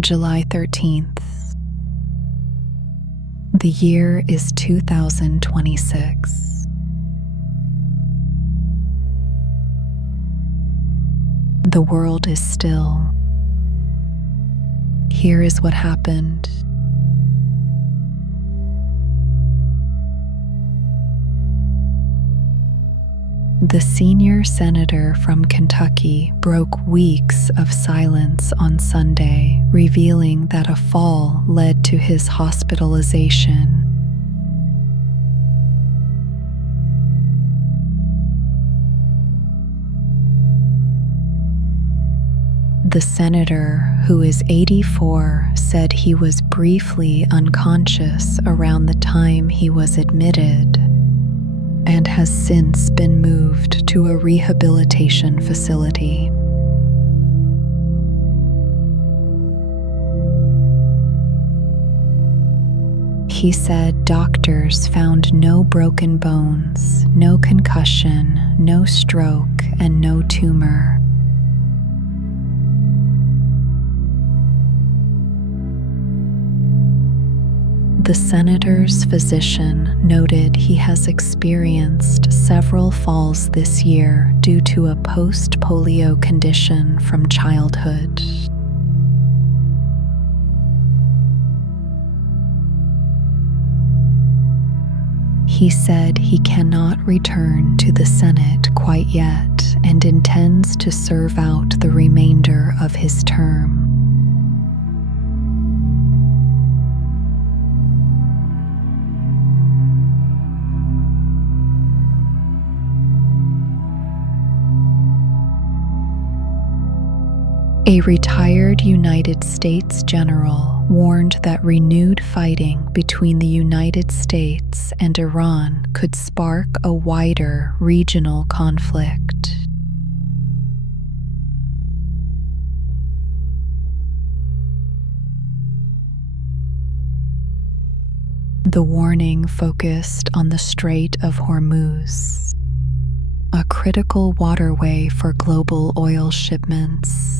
July 13th. The year is 2026. The world is still. Here is what happened. The senior senator from Kentucky broke weeks of silence on Sunday, revealing that a fall led to his hospitalization. The senator, who is 84, said he was briefly unconscious around the time he was admitted and has since been moved to a rehabilitation facility. He said doctors found no broken bones, no concussion, no stroke, and no tumor. The senator's physician noted he has experienced several falls this year due to a post-polio condition from childhood. He said he cannot return to the Senate quite yet and intends to serve out the remainder of his term. A retired United States general warned that renewed fighting between the United States and Iran could spark a wider regional conflict. The warning focused on the Strait of Hormuz, a critical waterway for global oil shipments.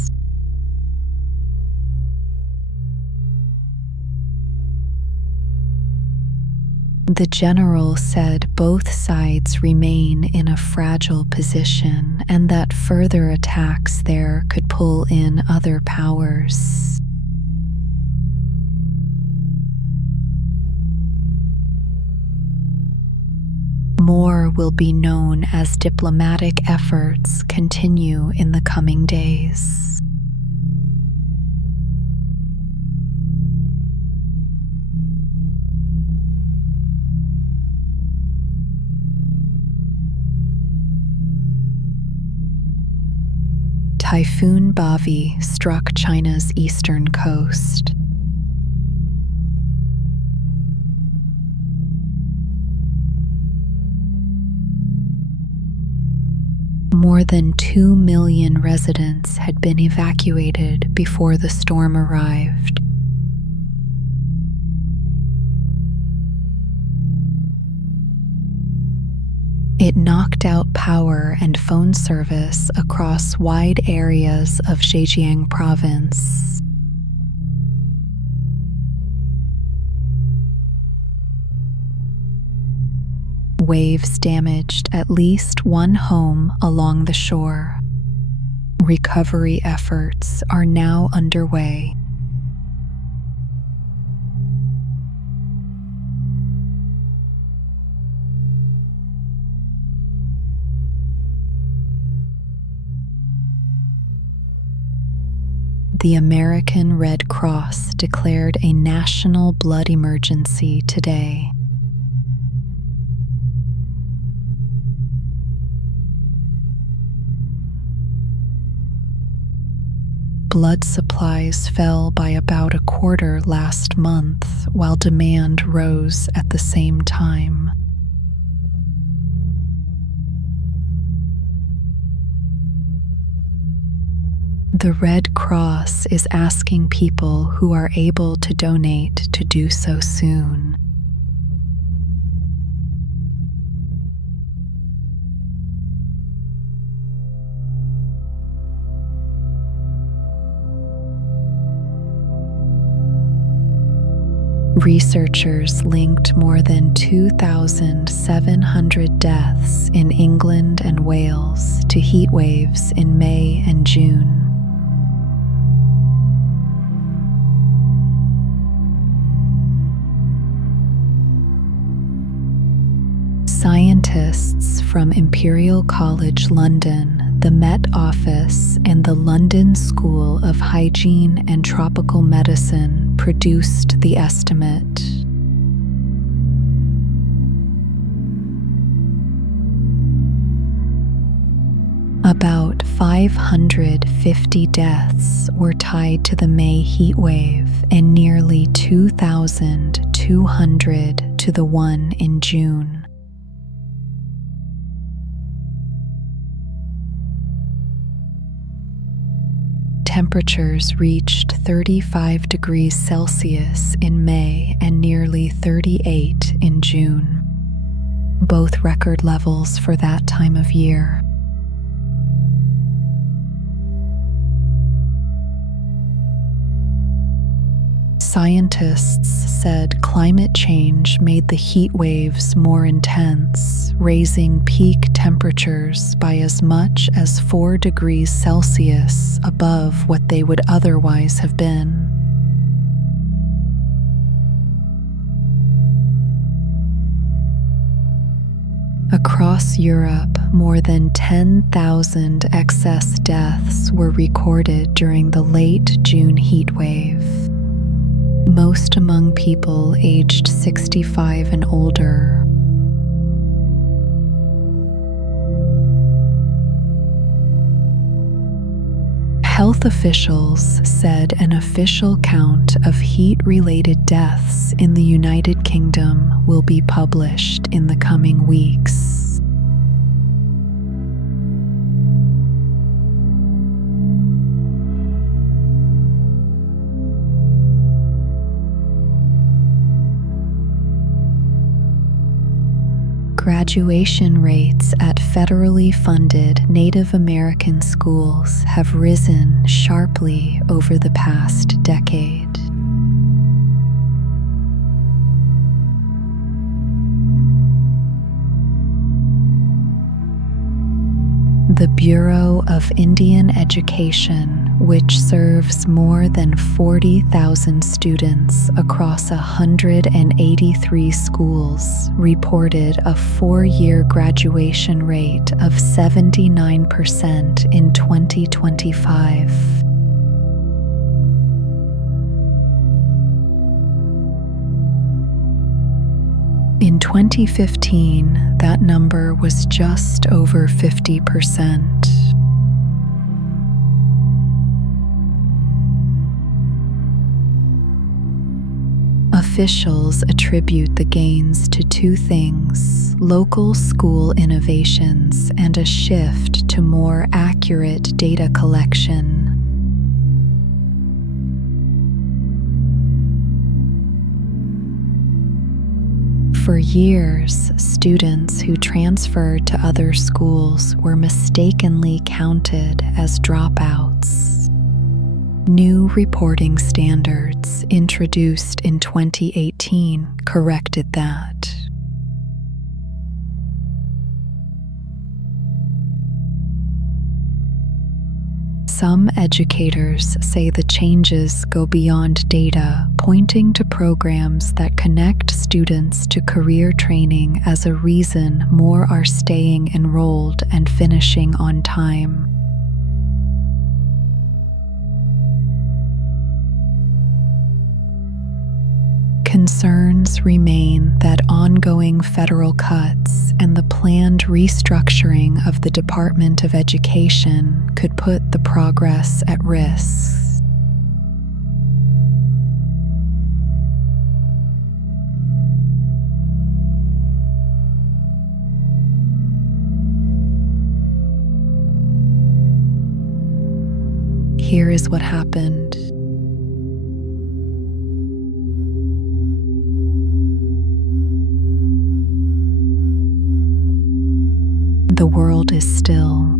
The general said both sides remain in a fragile position and that further attacks there could pull in other powers. More will be known as diplomatic efforts continue in the coming days. Typhoon Bavi struck China's eastern coast. More than 2 million residents had been evacuated before the storm arrived. It knocked out power and phone service across wide areas of Zhejiang province. Waves damaged at least one home along the shore. Recovery efforts are now underway. The American Red Cross declared a national blood emergency today. Blood supplies fell by about a quarter last month, while demand rose at the same time. The Red Cross is asking people who are able to donate to do so soon. Researchers linked more than 2,700 deaths in England and Wales to heat waves in May and June. Scientists from Imperial College London, the Met Office, and the London School of Hygiene and Tropical Medicine produced the estimate. About 550 deaths were tied to the May heatwave and nearly 2,200 to the one in June. Temperatures reached 35 degrees Celsius in May and nearly 38 in June, both record levels for that time of year. Scientists said climate change made the heat waves more intense, raising peak temperatures by as much as 4 degrees Celsius above what they would otherwise have been. Across Europe, more than 10,000 excess deaths were recorded during the late June heat wave, most among people aged 65 and older. Health officials said an official count of heat-related deaths in the United Kingdom will be published in the coming weeks. Graduation rates at federally funded Native American schools have risen sharply over the past decade. The Bureau of Indian Education, which serves more than 40,000 students across 183 schools, reported a 4-year graduation rate of 79% in 2025. In 2015, that number was just over 50%. Officials attribute the gains to two things: local school innovations and a shift to more accurate data collection. For years, students who transferred to other schools were mistakenly counted as dropouts. New reporting standards introduced in 2018 corrected that. Some educators say the changes go beyond data, pointing to programs that connect students to career training as a reason more are staying enrolled and finishing on time. Concerns remain that ongoing federal cuts and the planned restructuring of the Department of Education could put the progress at risk. Here is what happened. The world is still.